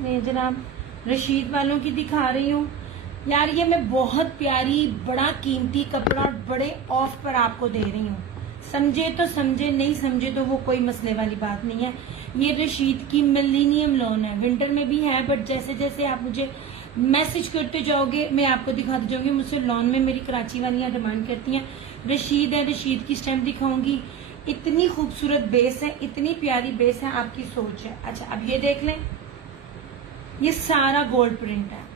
मैं जनाब रशीद वालों की दिखा रही हूँ। यार ये मैं बहुत प्यारी बड़ा कीमती कपड़ा बड़े ऑफ पर आपको दे रही हूँ। समझे तो समझे, नहीं समझे तो वो कोई मसले वाली बात नहीं है। ये रशीद की मिलेनियम लॉन है, विंटर में भी है, बट जैसे जैसे आप मुझे मैसेज करते जाओगे मैं आपको दिखाती जाऊंगी। मुझसे लॉन में मेरी कराची वालियां डिमांड करती हैं रशीद है, रशीद की स्टैम्प दिखाऊंगी। इतनी खूबसूरत बेस है, इतनी प्यारी बेस है, आपकी सोच है। अच्छा अब ये देख लें, ये सारा गोल्ड प्रिंट है।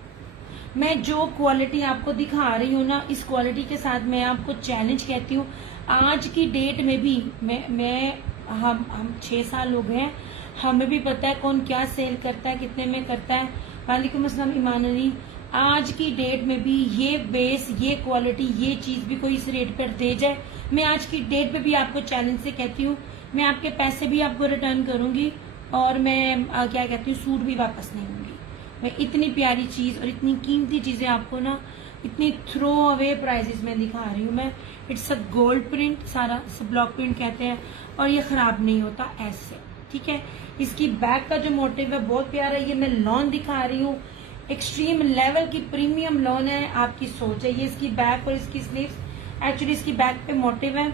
मैं जो क्वालिटी आपको दिखा रही हूँ ना, इस क्वालिटी के साथ मैं आपको चैलेंज कहती हूँ। आज की डेट में भी हम 6 साल हो गए हैं, हमें भी पता है कौन क्या सेल करता है, कितने में करता है। वालेकुम अस्सलाम ईमान अली। आज की डेट में भी ये बेस, ये क्वालिटी, ये चीज भी कोई इस रेट पर दे जाए, मैं आज की डेट पे भी आपको चैलेंज से कहती हूँ, मैं आपके पैसे भी आपको रिटर्न करूंगी और मैं क्या कहती हूँ, सूट भी वापस नहीं लूंगी। मैं इतनी प्यारी चीज और इतनी कीमती चीजें आपको ना इतनी थ्रो अवे प्राइसेस में दिखा रही हूँ मैं। इट्स अ गोल्ड प्रिंट, सारा ब्लॉक प्रिंट कहते हैं, और ये खराब नहीं होता ऐसे, ठीक है। इसकी बैक का जो मोटिव है बहुत प्यारा है। ये मैं लॉन दिखा रही हूँ, एक्सट्रीम लेवल की प्रीमियम लॉन है, आपकी सोच है। ये इसकी बैक और इसकी स्लीव्स, एक्चुअली इसकी बैक पे मोटिव है,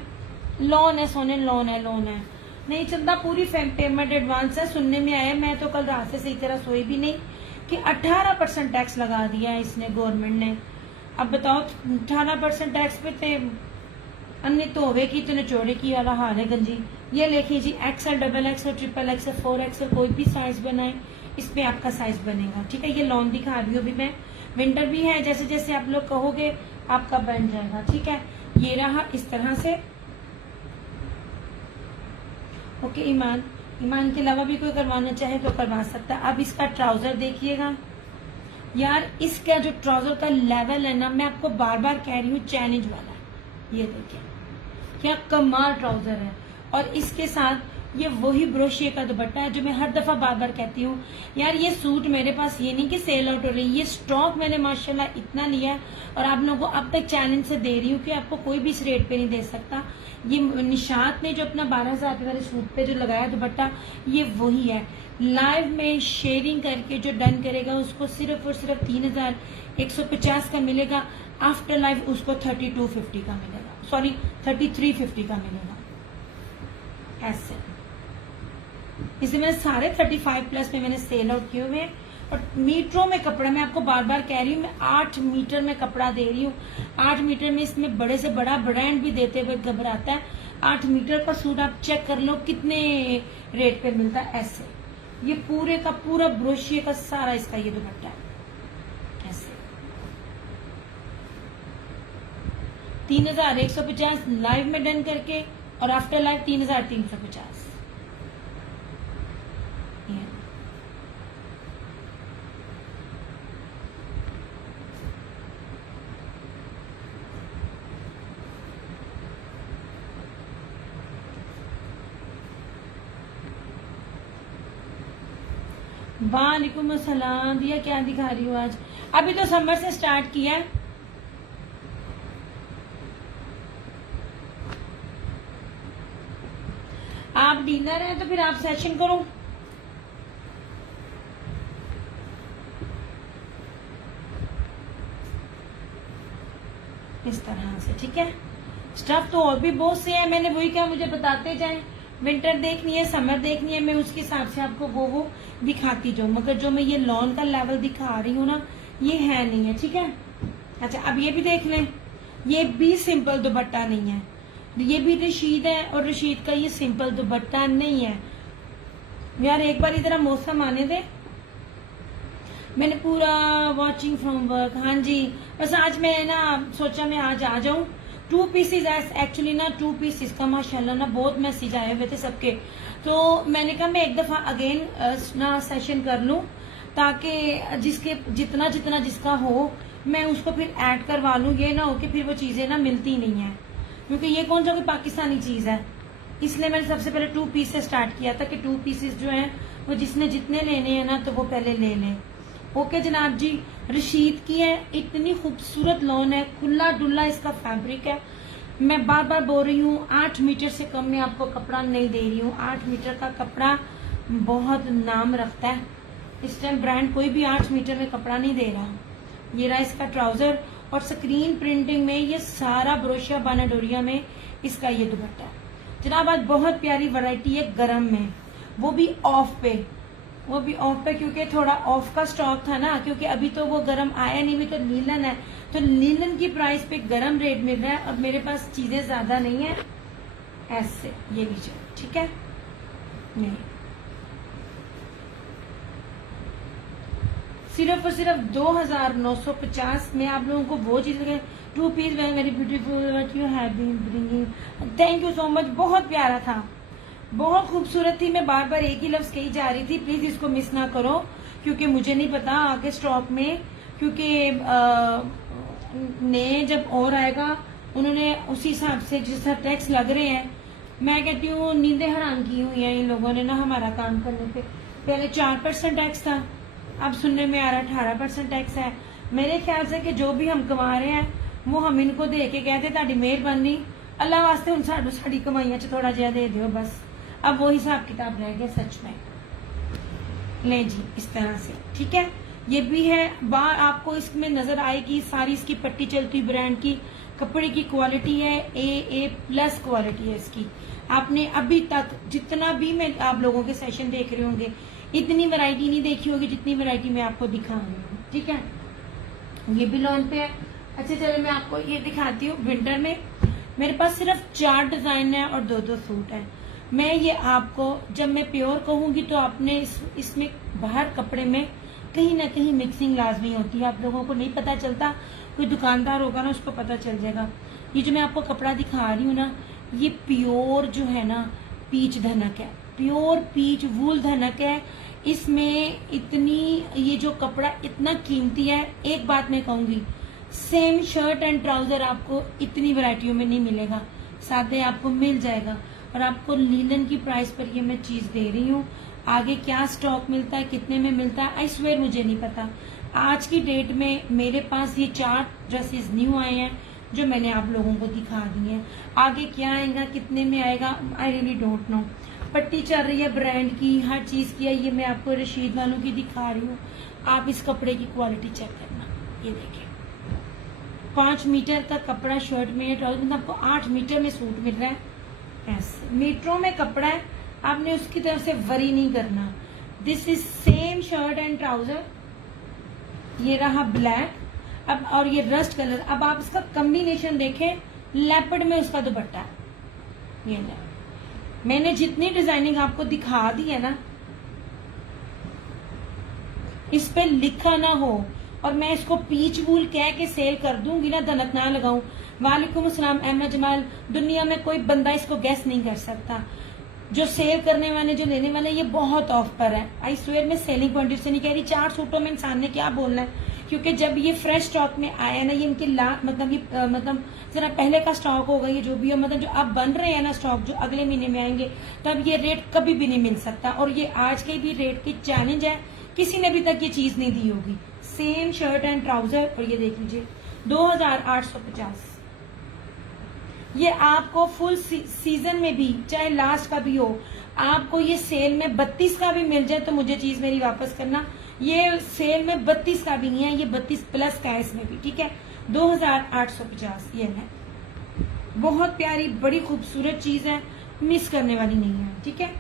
लॉन है सोने, लॉन है, लॉन है। नहीं चंदा पूरी पेमेंट एडवांस है। सुनने में आया, मैं तो कल रात से सही तरह सोई भी नहीं, कि 18% टैक्स लगा दिया है इसने, गवर्नमेंट ने। अब बताओ 18% टैक्स पे थे अन्य तो होवे की इतने चौड़े की वाला हाल है गंजी। ये लिखिए जी XL, XXL, XXL, 4XL, कोई भी साइज बनाए, इस पे आपका साइज बनेगा, ठीक है। ये लॉन दिखा रही हूँ अभी मैं, विंटर भी है, जैसे जैसे आप लोग कहोगे आपका बन जाएगा, ठीक है। ये रहा इस तरह से। ओके ईमान के अलावा भी कोई करवाना चाहे तो करवा सकता है। अब इसका ट्राउजर देखिएगा यार, इसका जो ट्राउजर का लेवल है ना, मैं आपको बार बार कह रही हूँ चैलेंज वाला है। ये देखिए क्या कमाल ट्राउजर है, और इसके साथ ये वही ब्रोशिए का दुपट्टा है जो मैं हर दफा बार बार कहती हूँ। यार ये सूट मेरे पास ये नहीं कि सेल आउट हो रही, ये स्टॉक मैंने माशाल्लाह इतना लिया है और आप लोगों को अब तक चैलेंज से दे रही हूँ कि आपको कोई भी इस रेट पे नहीं दे सकता। ये निशात ने जो अपना 12,000 रुपये वाले सूट पे जो लगाया दुपट्टा, ये वही है। लाइव में शेयरिंग करके जो डन करेगा उसको सिर्फ और सिर्फ 3,150 का मिलेगा। आफ्टर लाइव उसको 3250 का मिलेगा, सॉरी 3350 का मिलेगा। ऐसे इसे मैंने सारे 35+ में मैंने सेल आउट किए हुए हैं। और मीटरों में कपड़ा, मैं आपको बार बार कह रही हूँ, मैं 8 मीटर में कपड़ा दे रही हूँ। 8 मीटर में इसमें बड़े से बड़ा ब्रांड भी देते हुए घबराता है। 8 मीटर का सूट आप चेक कर लो कितने रेट पे मिलता है। ऐसे ये पूरे का पूरा ब्रोशिए का सारा इसका ये दुपट्टा है। ऐसे 3,150 लाइव में डन करके, और आफ्टर लाइव 3,350। वालेकुम अस्सलाम दिया, क्या दिखा रही हूँ आज? अभी तो समर से स्टार्ट किया है। आप डिनर है तो फिर आप सेशन करो। इस तरह से, ठीक है। स्टफ तो और भी बहुत से है, मैंने वही कहा मुझे बताते जाएं। विंटर देखनी है, समर देखनी है, मैं उसके हिसाब से आपको वो दिखाती जाऊँ। मगर जो मैं ये लॉन का लेवल दिखा रही हूँ ना, ये है नहीं है, ठीक है। अच्छा अब ये भी देख लें, ये भी सिंपल दुपट्टा नहीं है, ये भी रशीद है, और रशीद का ये सिंपल दुपट्टा नहीं है। यार एक बार इधर मौसम आने दे। मैंने पूरा वॉचिंग फ्रॉम वर्क, हाँ जी, बस आज मैं ना सोचा मैं आज आ जाऊं। 2 पीसेज एक्चुअली ना, 2 पीसेज का माशाल्लाह ना बहुत मैसेज आए हुए थे सबके, तो मैंने कहा मैं एक दफा अगेन ना सेशन कर लूं, ताकि जिसके जितना जितना जिसका हो मैं उसको फिर ऐड करवा लूं। ये ना हो कि फिर वो चीजें ना मिलती नहीं है, क्योंकि ये कौन सा कोई पाकिस्तानी चीज है। इसलिए मैंने सबसे पहले 2 पीस से स्टार्ट किया था कि 2 पीसेस जो हैं वो जिसने जितने लेने हैं ना तो वो पहले ले लें। ओके जनाब जी, रशीद की है, इतनी खूबसूरत लॉन है, खुला डुल्ला इसका फैब्रिक है। मैं बार बार बोल रही हूँ 8 मीटर से कम में आपको कपड़ा नहीं दे रही हूँ। 8 मीटर का कपड़ा बहुत नाम रखता है, इस टाइम ब्रांड कोई भी 8 मीटर में कपड़ा नहीं दे रहा। ये रहा इसका ट्राउजर और स्क्रीन प्रिंटिंग में ये सारा ब्रोशिया बानाडोरिया में इसका ये दुपट्टा है। जनाब आज बहुत प्यारी वैरायटी है गरम में, वो भी ऑफ पे, क्योंकि थोड़ा ऑफ का स्टॉक था ना, क्योंकि अभी तो वो गरम आया नहीं, भी तो लीलन है, तो लीलन की प्राइस पे गरम रेट मिल रहा है। अब मेरे पास चीजें ज्यादा नहीं है, ऐसे ये लीजिए, ठीक है। नहीं, सिर्फ और सिर्फ 2950 में आप लोगों को वो चीज 2 piece very beautiful what you have been bringing. Thank you so much, बहुत प्यारा था, बहुत खूबसूरत थी। मैं बार बार एक ही लफ्ज कही जा रही थी, प्लीज इसको मिस ना करो, क्योंकि मुझे नहीं पता आगे स्टॉक में, क्योंकि नए जब और आएगा उन्होंने उसी हिसाब से जिस तरह टैक्स लग रहे हैं, मैं कहती हूँ नींदें हराम की हुई हैं इन लोगों ने ना हमारा काम करने पे। पहले 4% टैक्स था, अब सुनने में आ रहा 18% टैक्स है। मेरे ख्याल से कि जो भी हम कमा रहे हैं वो हम इनको दे के कहते ताड़ी मेहरबानी अल्लाह वास्ते हूँ साड़ी कमाइया च थोड़ा जहा दे दो बस। अब वो हिसाब किताब रह गया सच में। ले जी इस तरह से, ठीक है। ये भी है बार आपको इसमें नजर आएगी, सारी इसकी पट्टी चलती ब्रांड की, कपड़े की क्वालिटी है A+ क्वालिटी है इसकी। आपने अभी तक जितना भी मैं आप लोगों के सेशन देख रहे होंगे इतनी वैरायटी नहीं देखी होगी जितनी वैरायटी मैं आपको दिखा रही हूँ, ठीक है। ये भी लॉन पे है। अच्छा चलो मैं आपको ये दिखाती हूँ। विंटर में मेरे पास सिर्फ 4 डिजाइन है और 2-2 सूट है। मैं ये आपको जब मैं प्योर कहूंगी तो आपने इसमें बाहर कपड़े में कहीं ना कहीं मिक्सिंग लाजमी होती है, आप लोगों को नहीं पता चलता, कोई दुकानदार होगा ना उसको पता चल जाएगा। ये जो मैं आपको कपड़ा दिखा रही हूँ ना, ये प्योर जो है ना पीच धनक है, प्योर पीच वूल धनक है। इसमें इतनी ये जो कपड़ा इतना कीमती है। एक बात मैं कहूंगी, सेम शर्ट एंड ट्राउजर आपको इतनी वैरायटियों में नहीं मिलेगा, सादे आपको मिल जाएगा। और आपको लीलन की प्राइस पर ये मैं चीज दे रही हूँ। आगे क्या स्टॉक मिलता है, कितने में मिलता है, आई स्वेयर मुझे नहीं पता। आज की डेट में मेरे पास ये 4 ड्रेसेस न्यू आए हैं जो मैंने आप लोगों को दिखा दी हैं। आगे क्या आएगा, कितने में आएगा, आई रियली डोंट नो। पट्टी चल रही है ब्रांड की, हर चीज की है। ये मैं आपको रशीद वालों की दिखा रही हूँ। आप इस कपड़े की क्वालिटी चेक करना, ये देखिए 5 मीटर का कपड़ा शर्ट में, ट्राउजर में आपको 8 मीटर में सूट मिल रहा है। ऐसे मीटरों में कपड़ा है, आपने उसकी तरफ से वरी नहीं करना। This is same shirt and trouser, ये रहा ब्लैक अब, और ये रस्ट कलर। अब आप इसका कॉम्बिनेशन देखें, लेपर्ड में उसका दुपट्टा, ये ले। मैंने जितनी डिजाइनिंग आपको दिखा दी है ना, इस पे लिखा ना हो और मैं इसको पीच वूल कह के सेल कर दूंगी ना, धनक ना लगाऊं। वालेकुम अस्सलाम अहमद जमाल, दुनिया में कोई बंदा इसको गैस नहीं कर सकता। जो सेल करने वाले, जो लेने वाले, ये बहुत ऑफ पर है। आई स्वेयर में सेलिंग पॉइंट से नहीं कह रही। 4 सूटों में इंसान ने क्या बोलना है, क्योंकि जब ये फ्रेश स्टॉक में आया ना, ये इनके मतलब जरा पहले का स्टॉक होगा, ये जो भी हो, मतलब जो अब बन रहे हैं ना स्टॉक, जो अगले महीने में आएंगे, तब ये रेट कभी भी नहीं मिल सकता। और ये आज के भी रेट की चैलेंज है, किसी ने अभी तक ये चीज नहीं दी होगी। सेम शर्ट एंड ट्राउजर, और ये देख लीजिए 2850। ये आपको फुल सीजन में भी, चाहे लास्ट का भी हो, आपको ये सेल में 32 का भी मिल जाए तो मुझे चीज मेरी वापस करना। ये सेल में 32 का भी नहीं है, ये 32+ का है इसमें भी, ठीक है। 2850 ये है। बहुत प्यारी बड़ी खूबसूरत चीज है, मिस करने वाली नहीं है, ठीक है।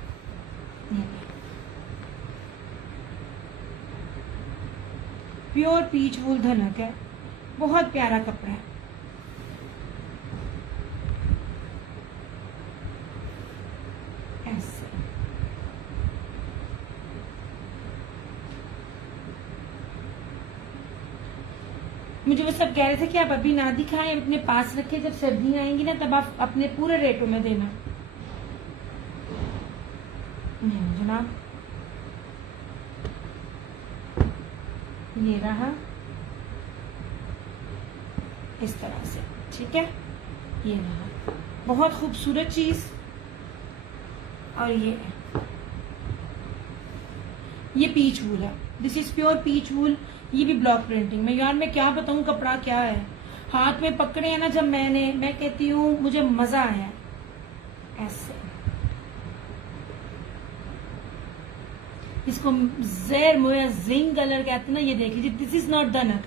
प्योर पीच वूल धनक है, बहुत प्यारा कपड़ा है। ऐसे मुझे वो सब कह रहे थे कि आप अभी ना दिखाएं, अपने पास रखे, जब सर्दियां आएंगी ना तब आप अपने पूरे रेटों में देना। नहीं जनाब, ये रहा इस तरह से, ठीक है। ये रहा बहुत खूबसूरत चीज। और ये पीच वूल है, this is pure peach wool. ये भी ब्लॉक प्रिंटिंग में। यार मैं क्या बताऊं कपड़ा क्या है, हाथ में पकड़े हैं ना जब मैं कहती हूँ मुझे मजा आया। ऐसे इसको ज़ेर मोया जिंग कलर कहते हैं ना, ये देख लीजिए, दिस इज नॉट धनक,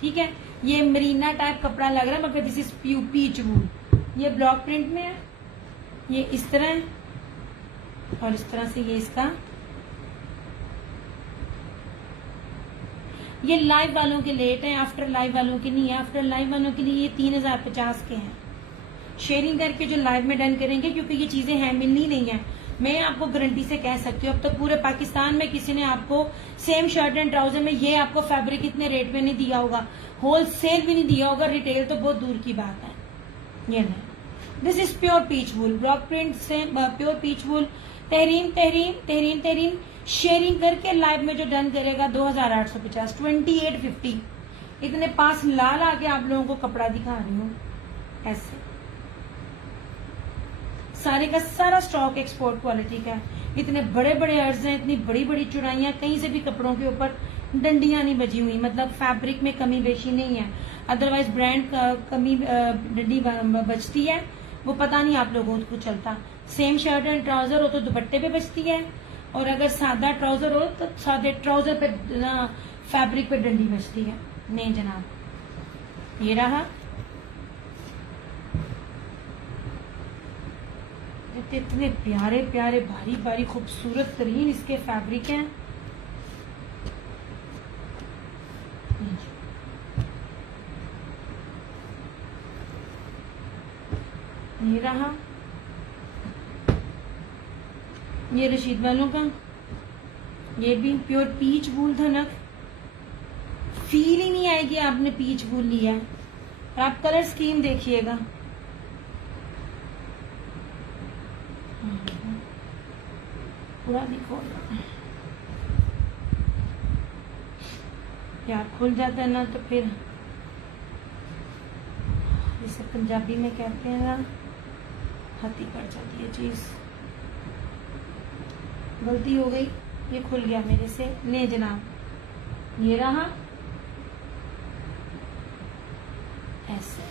ठीक है। ये मरीना टाइप कपड़ा लग रहा है मगर दिस इज पीच वूल। ये ब्लॉक प्रिंट में है, ये इस तरह है और इस तरह से ये इसका, ये लाइव वालों के लेट हैं, आफ्टर लाइव वालों के नहीं है। आफ्टर लाइव वालों के लिए ये 3050 के हैं। शेयरिंग करके जो लाइव में डन करेंगे, क्योंकि ये चीजें हैं मिलनी नहीं है। मैं आपको गारंटी से कह सकती हूँ अब तक पूरे पाकिस्तान में किसी ने आपको सेम शर्ट एंड ट्राउजर में ये आपको फैब्रिक इतने रेट में नहीं दिया होगा, होलसेल भी नहीं दिया होगा, रिटेल तो बहुत दूर की बात है। ये नहीं, this is pure peach wool, block print से pure peach wool. Tahreen Tahreen Tahreen Tahreen sharing करके लाइव में जो डन करेगा 2850, 2850। इतने पास ला ला के आप लोगों को कपड़ा दिखा रही हूँ। ऐसे सारे का सारा स्टॉक एक्सपोर्ट क्वालिटी का है। इतने बड़े बड़े अर्ज हैं, इतनी बड़ी बड़ी चुड़ाइयां, कहीं से भी कपड़ों के ऊपर डंडियां नहीं बजी हुई, मतलब फैब्रिक में कमी बेशी नहीं है। अदरवाइज ब्रांड कमी डंडी बचती है, वो पता नहीं आप लोगों को चलता। सेम शर्ट एंड ट्राउजर हो तो दुपट्टे पे बचती है, और अगर सादा ट्राउजर हो तो सादे ट्राउजर पे फैब्रिक पे डंडी बचती है। नहीं जनाब, ये रहा। इतने प्यारे प्यारे भारी भारी खूबसूरत तरीन इसके फैब्रिक हैं। ये रहा, ये रशीद वालों का, ये भी प्योर पीच वूल धनक। फील ही नहीं आएगी आपने पीच वूल लिया है। और आप कलर स्कीम देखिएगा, पूरा देखो यार, खुल जाता है ना तो फिर जिसे पंजाबी में कहते हैं ना, हती पड़ जाती है चीज। गलती हो गई, ये खुल गया मेरे से। ले जनाब, ये रहा ऐसे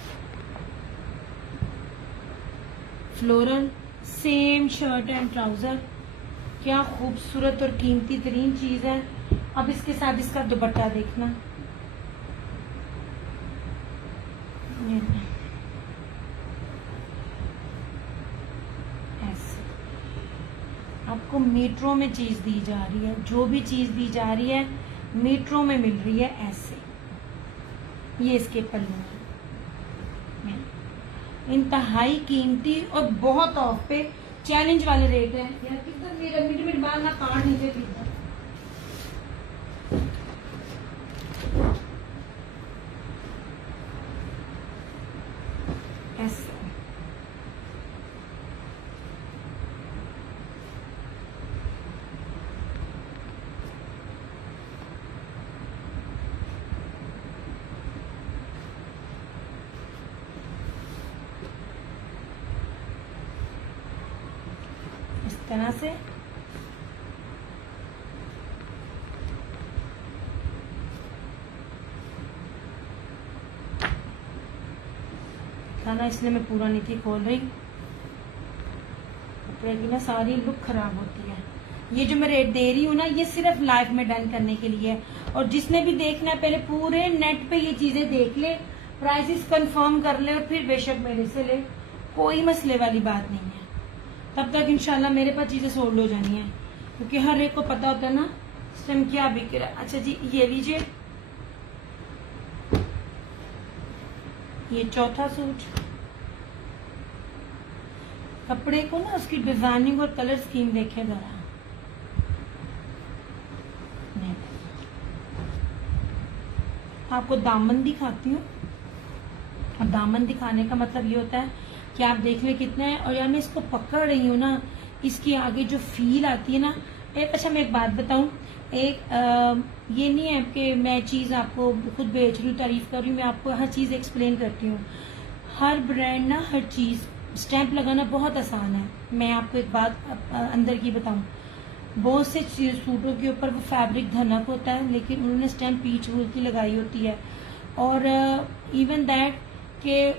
floral same shirt and trouser. क्या खूबसूरत और कीमती तरीन चीज है। अब इसके साथ इसका दुपट्टा देखना, ऐसे आपको मीटरों में चीज दी जा रही है, जो भी चीज दी जा रही है मीटरों में मिल रही है। ऐसे ये इसके पल्लू हैं, इंतहाई कीमती और बहुत ऑफ पे चैलेंज वाले रेट है। यार कितना मेरा मिनट बाल ना काट नीचे पीता। ऐसे इस तरह से खाना, इसलिए मैं पूरा नहीं थी खोल रही, कपड़े की ना सारी लुक खराब होती है। ये जो मैं रेट दे रही हूँ ना, ये सिर्फ लाइव में डन करने के लिए है। और जिसने भी देखना है पहले पूरे नेट पे ये चीजें देख ले, प्राइसेस कंफर्म कर ले और फिर बेशक मेरे से ले, कोई मसले वाली बात नहीं है। तब तक इंशाल्लाह मेरे पास चीजें सोल्ड हो जानी है, क्योंकि हर एक को पता होता है ना इस टाइम क्या बिक रहा है। अच्छा जी, ये लीजिए, ये चौथा सूट। कपड़े को ना उसकी डिजाइनिंग और कलर स्कीम देखे जरा। आपको दामन दिखाती हूँ, और दामन दिखाने का मतलब ये होता है कि आप देख ले कितना है। और यार मैं इसको पकड़ रही हूँ ना, इसकी आगे जो फील आती है ना। अच्छा मैं एक बात बताऊं, ये नहीं है कि मैं चीज़ आपको खुद बेच रही हूँ, तारीफ कर रही हूँ, मैं आपको हर चीज़ एक्सप्लेन करती हूँ। हर ब्रांड ना, हर चीज़ स्टैंप लगाना बहुत आसान है। मैं आपको एक बात अंदर की बताऊं, बहुत से सूटों के ऊपर वो फैब्रिक धनक होता है, लेकिन उन्होंने स्टैंप पीच वूल की लगाई होती है। और इवन दैट के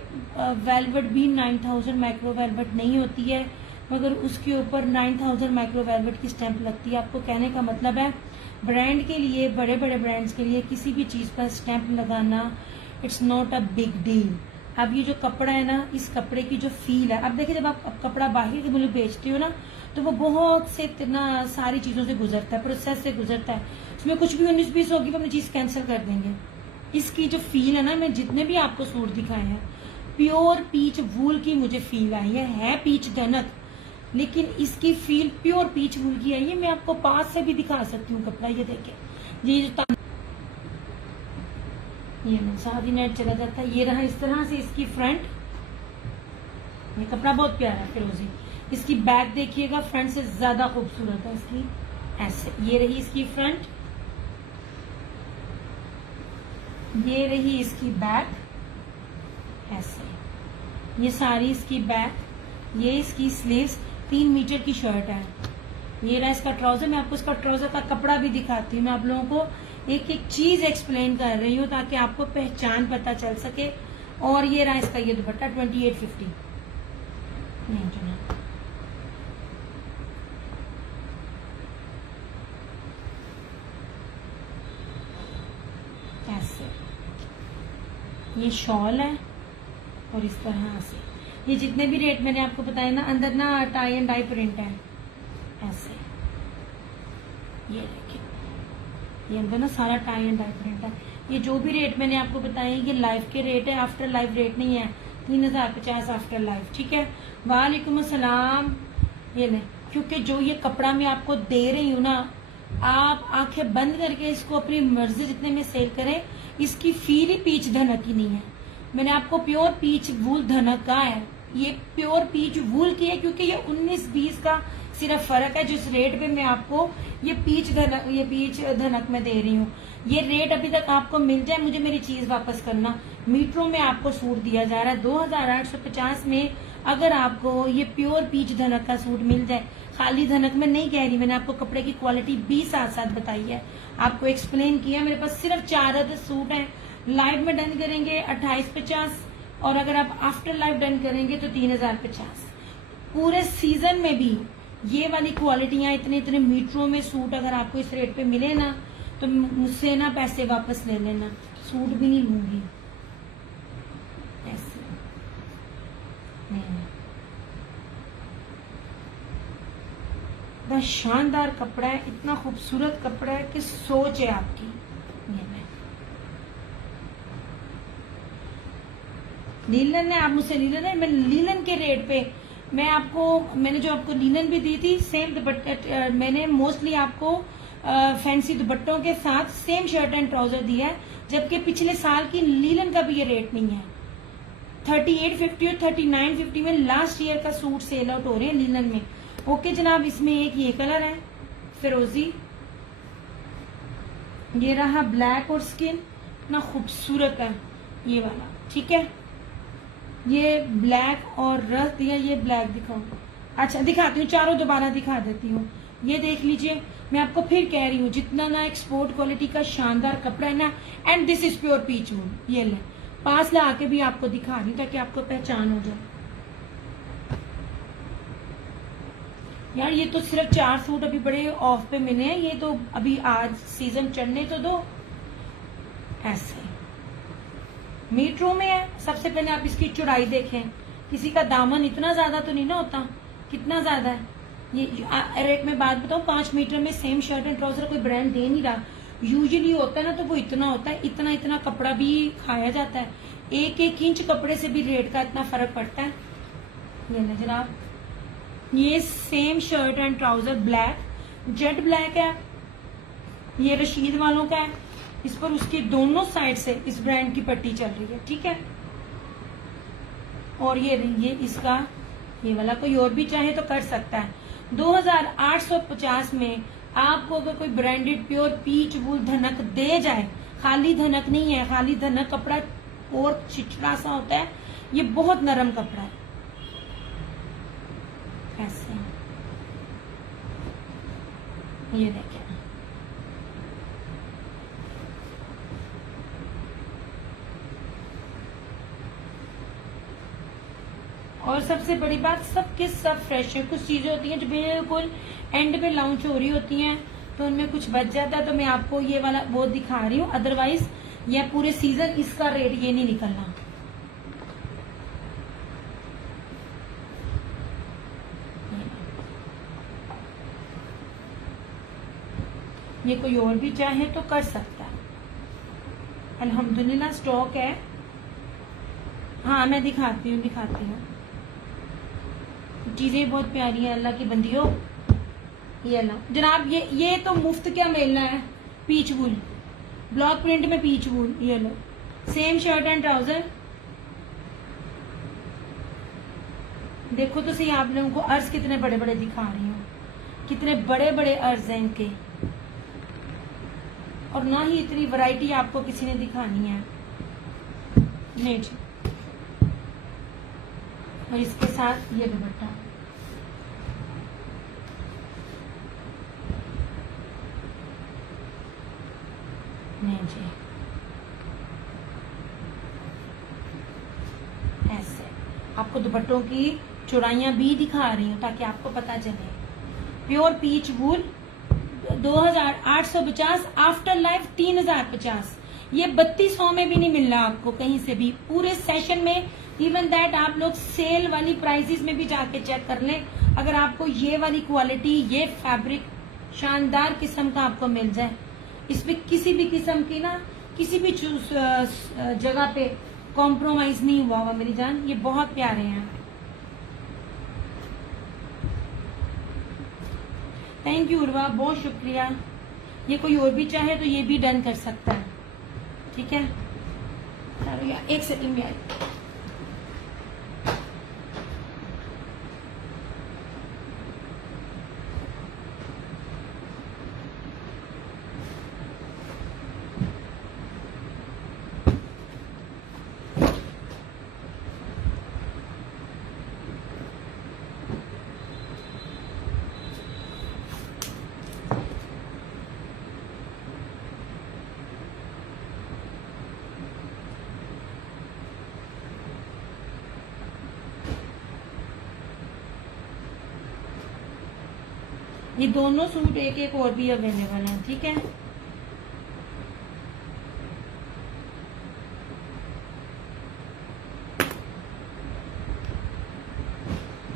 वेलवेट भी 9000 माइक्रो वेलवेट नहीं होती है, मगर उसके ऊपर 9000 माइक्रो वेलवेट की स्टैंप लगती है। आपको कहने का मतलब है ब्रांड के लिए, बड़े बड़े ब्रांड्स के लिए किसी भी चीज पर स्टैंप लगाना it's not a big deal. अब ये जो कपड़ा है ना, इस कपड़े की जो फील है, अब देखिए जब आप कपड़ा बाहर के मुल्क बेचते हो ना, तो वो बहुत से इतना सारी चीजों से गुजरता है, प्रोसेस से गुजरता है। उसमें कुछ भी 19-20 होगी, वो अपनी चीज कैंसिल कर देंगे। इसकी जो फील है ना, मैं जितने भी आपको सूट दिखाए हैं, प्योर पीच वूल की मुझे फील आई है पीच धनक, लेकिन इसकी फील प्योर पीच वूल की आई है। मैं आपको पास से भी दिखा सकती हूँ कपड़ा, ये देखे, ये जो ये शादी नेट चला जाता है। ये रहा इस तरह से इसकी फ्रंट, ये कपड़ा बहुत प्यारा है फिरोजी। इसकी बैक देखिएगा, फ्रंट से ज्यादा खूबसूरत है इसकी, ऐसे। ये रही इसकी फ्रंट, ये रही इसकी बैक, ऐसे। ये सारी इसकी बैक, ये इसकी स्लीव्स। 3 मीटर की शर्ट है। ये रहा इसका ट्राउजर। मैं आपको इसका ट्राउजर का कपड़ा भी दिखाती हूँ। मैं आप लोगों को एक एक चीज एक्सप्लेन कर रही हूँ ताकि आपको पहचान पता चल सके। और ये रहा इसका ये दुपट्टा 2850। नहीं चुना, ऐसे। ये शॉल है और इस तरह से ये जितने भी रेट मैंने आपको बताए ना, अंदर ना टाई एंड डाई प्रिंट है, ऐसे। ये देखिए, ये अंदर ना सारा टाई एंड डाई प्रिंट है। ये जो भी रेट मैंने आपको बताए ये लाइव के रेट है, आफ्टर लाइव रेट नहीं है। 3050 आफ्टर लाइव, ठीक है। वालेकुम अस्सलाम। ये नहीं, क्योंकि जो ये कपड़ा मैं आपको दे रही हूँ ना, आप आंखें बंद करके इसको अपनी मर्जी जितने में सेल करें, इसकी फील ही पीच धनक की नहीं है। मैंने आपको प्योर पीच वूल धनक का है, ये प्योर पीच वूल की है, क्योंकि ये 19-20 का सिर्फ फर्क है। जिस रेट पे मैं आपको ये पीच धनक में दे रही हूँ, ये रेट अभी तक आपको मिल जाए, मुझे मेरी चीज वापस करना। मीटरों में आपको सूट दिया जा रहा है 2850 में। अगर आपको ये प्योर पीच धनक का सूट मिल जाए, खाली धनक में नहीं कह रही, मैंने आपको कपड़े की क्वालिटी भी साथ साथ बताई है, आपको एक्सप्लेन किया। मेरे पास सिर्फ 4 अदर सूट हैं। लाइव में डन करेंगे 2850, और अगर आप आफ्टर लाइव डन करेंगे तो 3050। पूरे सीजन में भी ये वाली क्वालिटियां, इतने इतने मीटरों में सूट अगर आपको इस रेट पे मिले ना, तो मुझसे ना पैसे वापस ले लेना, सूट भी नहीं लूंगी। ऐसे नहीं, बस शानदार कपड़ा है, इतना खूबसूरत कपड़ा है कि सोच है आपकी। ये लीलन ने, आप मुझसे लीलन है, मैं लीलन के रेट पे मैंने जो आपको लीलन भी दी थी, सेम दुपट्टा मैंने मोस्टली आपको फैंसी दुपट्टों के साथ सेम शर्ट एंड ट्राउजर दिया है, जबकि पिछले साल की लीलन का भी ये रेट नहीं है। 3850 और 3950 में लास्ट ईयर का सूट सेल आउट हो रहे हैं लीलन में। ओके जनाब, इसमें एक ये कलर है फिरोजी, ये रहा ब्लैक और स्किन, इतना खूबसूरत है ये वाला, ठीक है। ये ब्लैक और रस दिया, ये ब्लैक दिखाऊं, अच्छा दिखाती हूँ, चारों दोबारा दिखा देती हूँ। ये देख लीजिए, मैं आपको फिर कह रही हूँ, जितना ना एक्सपोर्ट क्वालिटी का शानदार कपड़ा है ना, and this is pure peach wool. ये ले, पास ला के भी आपको दिखा रही हूँ ताकि आपको पहचान हो जाए। यार ये तो सिर्फ 4 सूट अभी बड़े ऑफ पे मिले हैं, ये तो अभी आज सीजन चढ़ने तो दो। ऐसे मीटरों में है। सबसे पहले आप इसकी चौड़ाई देखें, किसी का दामन इतना ज्यादा तो नहीं ना होता, कितना ज्यादा है ये रेट में बात बताऊं, 5 मीटर में सेम शर्ट एंड ट्राउजर कोई ब्रांड दे नहीं रहा। यूजुअली होता है ना तो वो इतना होता है, इतना इतना कपड़ा भी खाया जाता है, 1-1 इंच कपड़े से भी रेट का इतना फर्क पड़ता है। ये ना जनाब, ये same shirt and trouser black, jet black है, ये रशीद वालों का है, इस पर उसकी दोनों साइड से इस ब्रांड की पट्टी चल रही है, ठीक है। और ये इसका ये वाला कोई और भी चाहे तो कर सकता है। 2850 में आपको अगर कोई ब्रांडेड प्योर पीच वूल धनक दे जाए, खाली धनक नहीं है, खाली धनक कपड़ा और चिचड़ा सा होता है, ये बहुत नरम कपड़ा है। ऐसे ये देखें, और सबसे बड़ी बात, सबके सब फ्रेश है। कुछ चीजें होती हैं जो बिल्कुल एंड पे लॉन्च हो रही होती हैं, तो उनमें कुछ बच जाता है, तो मैं आपको ये वाला वो दिखा रही हूँ। अदरवाइज ये पूरे सीजन इसका रेट ये नहीं निकलना। ये कोई और भी चाहे तो कर सकता है। अल्हम्दुलिल्लाह स्टॉक है। हाँ मैं दिखाती हूँ चीजें बहुत प्यारी है अल्लाह की बंदियों। ये अल्लाह जनाब, ये तो मुफ्त क्या मिलना है, पीच वूल ब्लॉक प्रिंट में पीच वूल। ये लो, सेम शर्ट एंड ट्राउजर। देखो तो सही आप लोगों को अर्ज कितने बड़े बड़े दिखा रही हूँ, कितने बड़े बड़े अर्ज हैं इनके, और ना ही इतनी वैरायटी आपको किसी ने दिखानी है। नेट और इसके साथ ये दुपट्टा। नहीं जी, ऐसे आपको दुपट्टों की चौड़ाइयां भी दिखा रही हूँ ताकि आपको पता चले। प्योर पीच वूल 2850, आफ्टर लाइफ 3050। ये 3200 में भी नहीं मिल रहा आपको कहीं से भी पूरे सेशन में। इवन दैट आप लोग सेल वाली प्राइसेस में भी जाके चेक कर लें, अगर आपको ये वाली क्वालिटी, ये फैब्रिक शानदार किस्म का आपको मिल जाए, इसमें किसी भी किस्म की ना किसी भी जगह पे कॉम्प्रोमाइज नहीं हुआ हुआ मेरी जान। ये बहुत प्यारे हैं। थैंक यू उर्वा, बहुत शुक्रिया। ये कोई और भी चाहे तो ये भी डन कर सकता है, ठीक है। चलो यार एक सेकंड में आए। ये दोनों सूट एक एक और भी अवेलेबल हैं, ठीक है।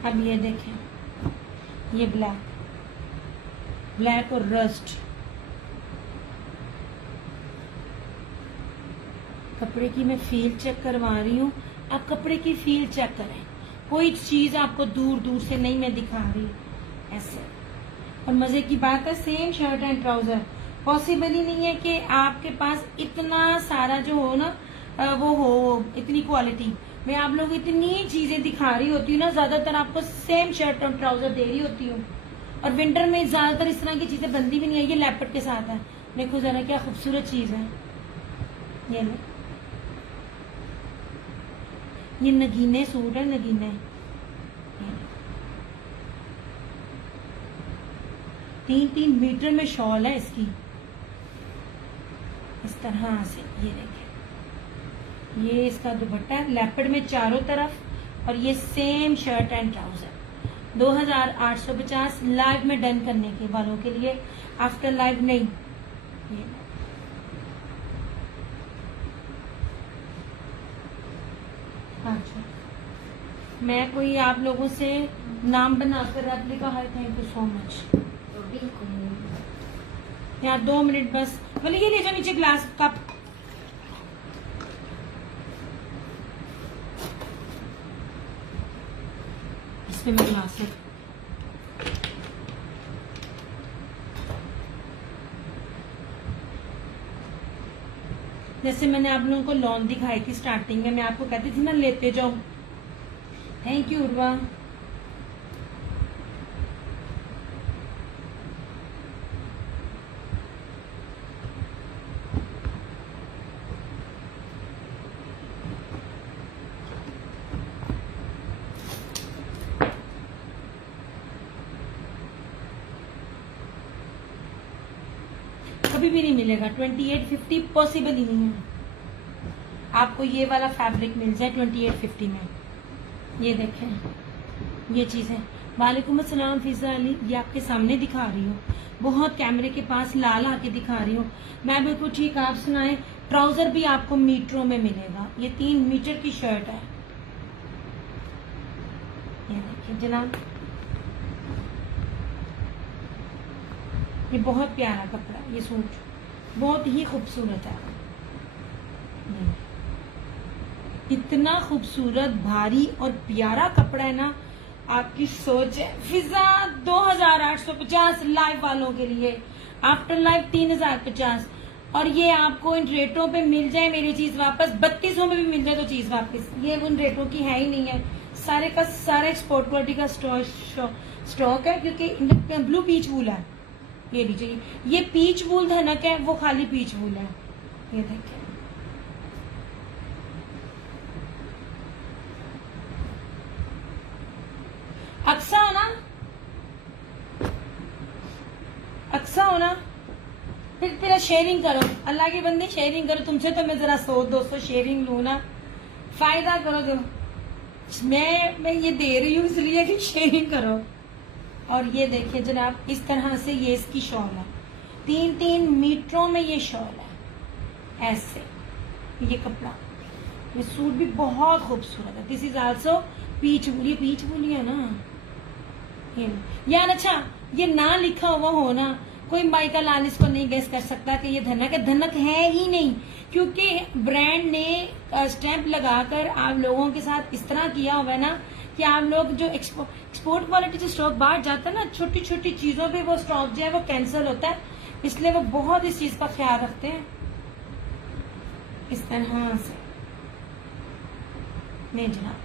अब ये देखें, ये ब्लैक और रस्ट। कपड़े की मैं फील चेक करवा रही हूँ, आप कपड़े की फील चेक करें। कोई चीज आपको दूर दूर से नहीं मैं दिखा रही, ऐसे। और मजे की बात है, same shirt and trouser. Possible ही नहीं है कि आपके पास इतना सारा जो हो ना वो हो, इतनी क्वालिटी। मैं आप लोग इतनी चीजें दिखा रही होती हूँ ना, ज्यादातर आपको सेम शर्ट और ट्राउजर दे रही होती हूँ। और विंटर में ज्यादातर इस तरह की चीजें बनती भी नहीं है। ये लेपर्ड के साथ है, देखो जरा क्या खूबसूरत चीज है। ये लो, ये नगीने सूट है, नगीने। 3-3 मीटर में शॉल है इसकी, इस तरह से। ये देखें, ये इसका दुपट्टा है लेपर्ड में चारों तरफ, और ये same shirt and trouser. 2850 live में डन करने के वालों के लिए, आफ्टर लाइव नहीं। ये अच्छा, मैं कोई आप लोगों से नाम बनाकर रेप्लिका है, थैंक यू सो मच। यार 2 मिनट बस, बोले ये ले जाओ नीचे ग्लास कप। इसमें मैं ग्लास है। जैसे मैंने आप लोगों को लॉन दिखाई थी स्टार्टिंग में, मैं आपको कहती थी ना लेते जाओ। Thank you Urwa. कभी भी नहीं मिलेगा 2850, पॉसिबल ही नहीं है आपको ये वाला फैब्रिक मिल जाए 2850 में। ये देखें, ये चीजें। वालेकुम अस्सलाम फिजा अली, ये आपके सामने दिखा रही हूँ, बहुत कैमरे के पास लाल आके दिखा रही हूँ मैं, बिल्कुल ठीक। आप सुनाएं। ट्राउजर भी आपको मीटरों में मिलेगा, ये 3 मीटर की शर्ट है। ये देखिए जनाब, ये बहुत प्यारा कपड़ा है, ये सूट बहुत ही खूबसूरत है। इतना खूबसूरत, भारी और प्यारा कपड़ा है ना, आपकी सोच है। फिजा 2850 लाइव वालों के लिए, आफ्टर लाइव 3050, और ये आपको इन रेटों पे मिल जाए मेरी चीज वापस, 3200 में भी मिल जाए तो चीज वापस, ये उन रेटों की है ही नहीं है। सारे का सारा एक्सपोर्ट क्वालिटी का स्टॉक है, क्योंकि ब्लू पीच वूल है। ये लीजिए, ये पीच वूल धनक है, वो खाली पीच वूल है। ये देखिए, अक्सा हो ना, अक्सा हो ना, फिर शेयरिंग करो, अल्लाह के बंदे शेयरिंग करो। तुमसे तो मैं जरा 100-200 शेयरिंग लू ना, फायदा करो। जो मैं ये दे रही हूँ इसलिए कि शेयरिंग करो। और ये देखिए जनाब, इस तरह से ये इसकी शॉल है, 3-3 मीटरों में ये शॉल है। ऐसे ये कपड़ा, ये सूट भी बहुत खूबसूरत है। This is also peach wool, ये पीच वूल है ना ये। यार अच्छा, ये ना लिखा हुआ हो ना, कोई माइका लाल इसको नहीं गेस कर सकता कि ये धनक है। धनक है ही नहीं, क्योंकि ब्रांड ने स्टैंप लगाकर आप लोगों के साथ इस तरह किया हुआ है ना कि आप लोग जो एक्सपोर्ट क्वालिटी से स्टॉक बाहर जाता है ना, छोटी छोटी चीजों पे वो स्टॉक जो है वो कैंसिल होता है, इसलिए वो बहुत इस चीज का ख्याल रखते हैं। इस तरह से नहीं जनाब,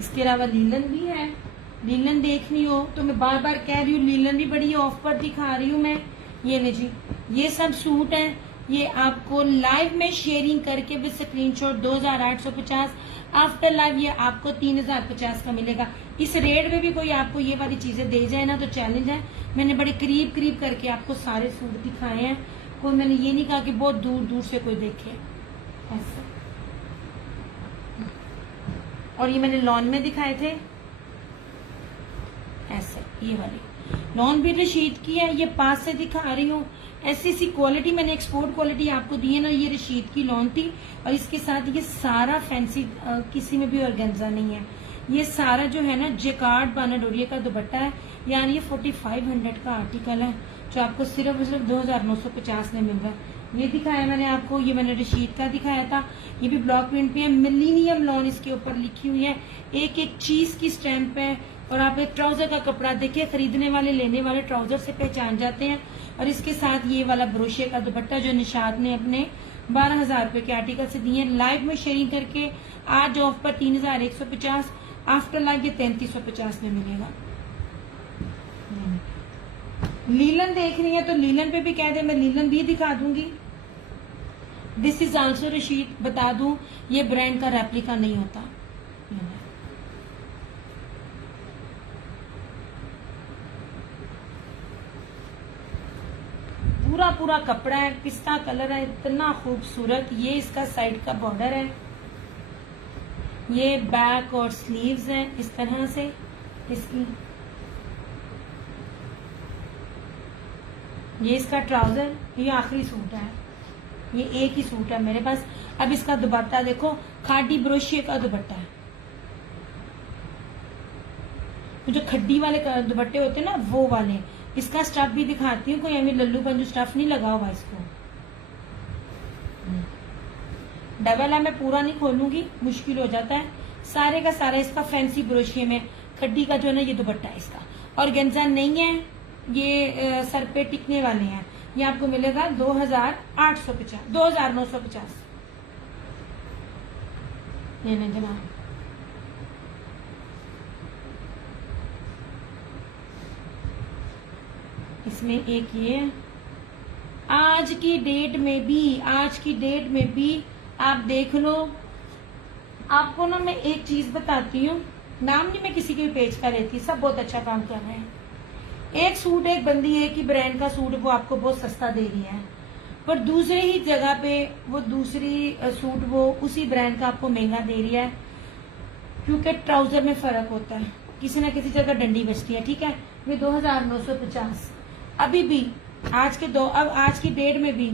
इसके अलावा लीलन भी है। लीलन देखनी हो तो मैं बार बार कह रही हूँ, लीलन भी बड़ी ऑफ पर दिखा रही हूँ मैं। ये ले जी, ये सब सूट है, ये आपको लाइव में शेयरिंग करके विद स्क्रीनशॉट 2850, आफ्टर लाइव ये आपको 3050 का मिलेगा। इस रेट में भी कोई आपको ये वाली चीजें दे जाए ना तो चैलेंज है। मैंने बड़े करीब करीब करके आपको सारे सूट दिखाए हैं, कोई मैंने ये नहीं कहा कि बहुत दूर दूर से कोई देखे। ऐसा, और ये मैंने लॉन में दिखाए थे ऐसे, ये वाली लॉन भी रशीद की है, ये पास से दिखा रही हूँ। ऐसी सी क्वालिटी मैंने एक्सपोर्ट क्वालिटी आपको दी है ना, ये रशीद की लॉन थी। और इसके साथ ये सारा फैंसी, किसी में भी ऑर्गेन्जा नहीं है, ये सारा जो है ना जेकार्ड बानाडोरिया का दुपट्टा है। यानी ये 4500 का आर्टिकल है, जो आपको सिर्फ 2950 में मिल रहा है। ये दिखाया मैंने आपको, ये मैंने रशीद का दिखाया था, ये भी ब्लॉक प्रिंट पे है, मिलीनियम लॉन इसके ऊपर लिखी हुई है, एक एक चीज की स्टैंप है। और आप एक ट्राउजर का कपड़ा देखिए, खरीदने वाले लेने वाले ट्राउजर से पहचान जाते हैं। और इसके साथ ये वाला ब्रोशे का दुपट्टा जो निशाद ने अपने 12,000 रुपए के आर्टिकल से दिए, लाइव में शेयरिंग करके आज ऑफ पर 3150, आफ्टर लाइव ये 3350 में मिलेगा। लीलन देख रही है तो लीलन पे भी कह दे, मैं लीलन भी दिखा दूंगी। दिस इज आल्सो रशीद, बता दूं ये ब्रांड का रेप्लिका नहीं होता। पूरा पूरा कपड़ा है, पिस्ता कलर है, इतना खूबसूरत। ये इसका साइड का बॉर्डर है, ये बैक और स्लीव्स है इस तरह से इसकी। ये इसका ट्राउजर, ये आखिरी सूट है, ये एक ही सूट है मेरे पास। अब इसका दुपट्टा देखो, खादी ब्रोशिया का दुपट्टा है। जो खड्डी वाले दुपट्टे होते हैं ना, वो वाले। इसका स्टफ भी दिखाती हूँ, कोई हमें लल्लू पंजू स्टफ नहीं लगा हुआ इसको। डबल है, मैं पूरा नहीं खोलूंगी, मुश्किल हो जाता है। सारे का सारा इसका फैंसी ब्रोशिया में खड्डी का जो है ना ये दुपट्टा है इसका। और गेंजा नहीं है, ये सर पे टिकने वाले हैं। ये आपको मिलेगा 2850, 2950। ये नहीं जनाब, इसमें एक ये आज की डेट में भी आप देख लो, आपको ना मैं एक चीज बताती हूँ, नाम नहीं मैं किसी के भी पेज का लेती, सब बहुत अच्छा काम कर रहे हैं। एक सूट एक बंदी है कि ब्रांड का सूट वो आपको बहुत सस्ता दे रही है, पर दूसरे ही जगह पे वो दूसरी सूट वो उसी ब्रांड का आपको महंगा दे रही है, क्योंकि ट्राउजर में फर्क होता है, किसी न किसी जगह डंडी बचती है। ठीक है, ये 2950 अभी भी अब आज की डेट में भी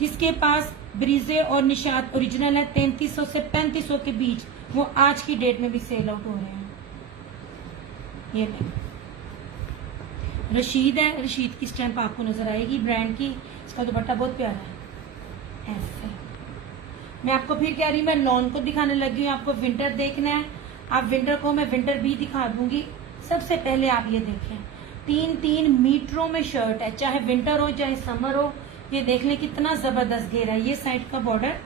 जिसके पास ब्रीजे और निशात ओरिजिनल है 3300 से 3500 के बीच, वो आज की डेट में भी सेल आउट हो रहे हैं। ये रशीद है, रशीद की स्टैंप आपको नजर आएगी ब्रांड की। इसका दुपट्टा बहुत प्यारा है। ऐसे मैं आपको फिर कह रही हूँ, मैं लॉन को दिखाने लगी हूँ, आपको विंटर देखना है, आप विंटर को मैं विंटर भी दिखा दूंगी। सबसे पहले आप ये देखें, 3-3 मीटरों में शर्ट है, चाहे विंटर हो चाहे समर हो। ये देख लें कितना जबरदस्त घेरा है। ये साइड का बॉर्डर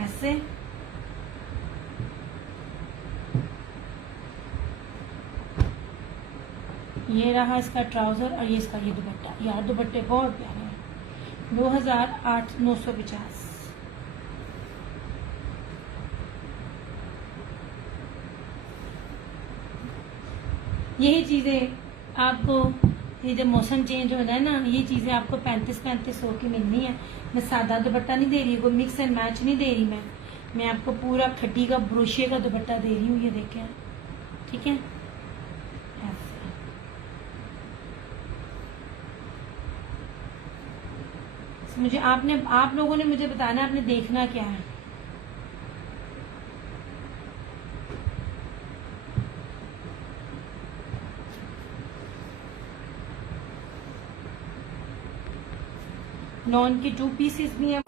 ऐसे, ये रहा इसका ट्राउजर और ये इसका ये दुपट्टा। यार दुपट्टे बहुत प्यारे हैं। 28,950। यही चीजें आपको, ये जब मौसम चेंज हो रहा है ना, ये चीजें आपको 3500 की मिलनी है। मैं सादा दुपट्टा नहीं दे रही, कोई मिक्स एंड मैच नहीं दे रही मैं आपको पूरा खड्डी का ब्रोशिये का दुपट्टा दे रही हूँ। ये देखें, ठीक है। मुझे आप लोगों ने मुझे बताना आपने देखना क्या है। लॉन की 2 पीसेस भी है।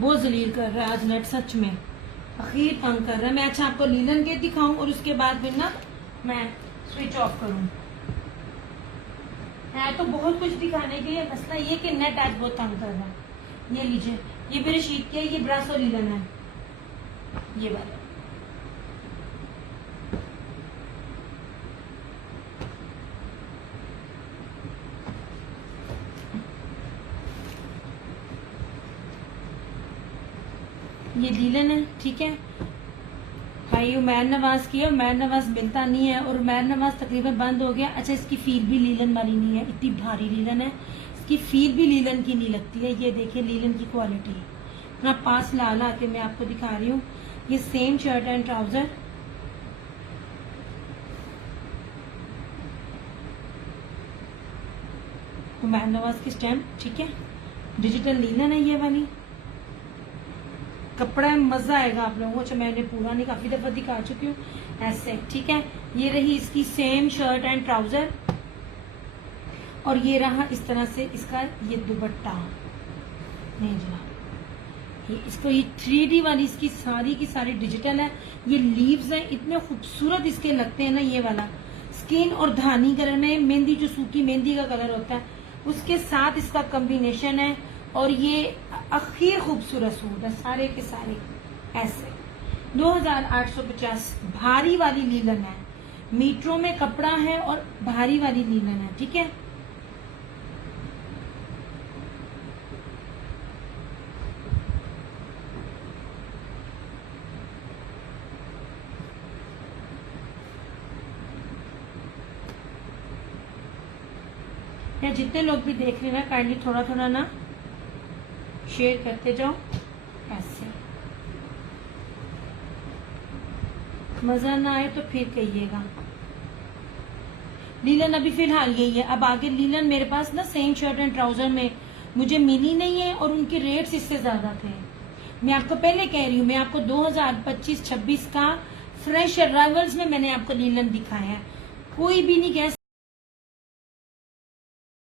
बहुत जलील कर रहा है आज नेट, सच में अखीर तंग कर रहा है। मैं अच्छा आपको लीलन के दिखाऊं और उसके बाद फिर ना मैं स्विच ऑफ करूं। है तो बहुत कुछ दिखाने के लिए, मसला ये कि नेट आज बहुत तंग कर रहा है। ये लीजिए, ये मेरे शीट के, ये ब्रासो लीलन है, ये वाला। ये लीलन है, ठीक है भाई। उमैर नवाज की है, उमैर नवाज मिलता नहीं है और उमैर नवाज तकरीबन बंद हो गया। अच्छा, इसकी फील भी लीलन वाली नहीं है, इतनी भारी लीलन है, इसकी फील भी लीलन की नहीं लगती है। ये देखिए लीलन की क्वालिटी, इतना पास ला के मैं आपको दिखा रही हूँ। ये same shirt and trouser, Umair Nawaz की स्टैम्प, ठीक है। डिजिटल लीलन है ये वाली, कपड़ा में मजा आएगा आप लोगों को। अच्छा, मैंने पूरा नहीं, काफी दफा दिखा चुकी हूँ ऐसे, ठीक है। ये रही इसकी सेम शर्ट एंड ट्राउजर और ये रहा इस तरह से इसका ये दुपट्टा। नहीं जनाब, ये इसको ये 3D वाली इसकी सारी की सारी डिजिटल है। ये लीव्स है, इतने खूबसूरत इसके लगते हैं ना। ये वाला स्किन और धानी कलर में, मेहंदी जो सूखी मेहंदी का कलर होता है उसके साथ इसका कॉम्बिनेशन है। और ये अखीर खूबसूरत सूट है सारे के सारे ऐसे। 2850 भारी वाली लीलन है, मीटरों में कपड़ा है और भारी वाली लीलन है, ठीक है। या जितने लोग भी देख रहे हैं ना, काइंडली थोड़ा थोड़ा ना शेयर करते जाओ ऐसे। मजा ना आए तो फिर कहिएगा। लीलन अभी फिलहाल यही है। अब आगे लीलन मेरे पास ना सेम शर्ट एंड ट्राउजर में मुझे मिली नहीं है और उनके रेट्स इससे ज्यादा थे। मैं आपको पहले कह रही हूँ, मैं आपको 2025-26 का फ्रेश अराइवल्स में मैंने आपको लीलन दिखाया है। कोई भी नहीं कह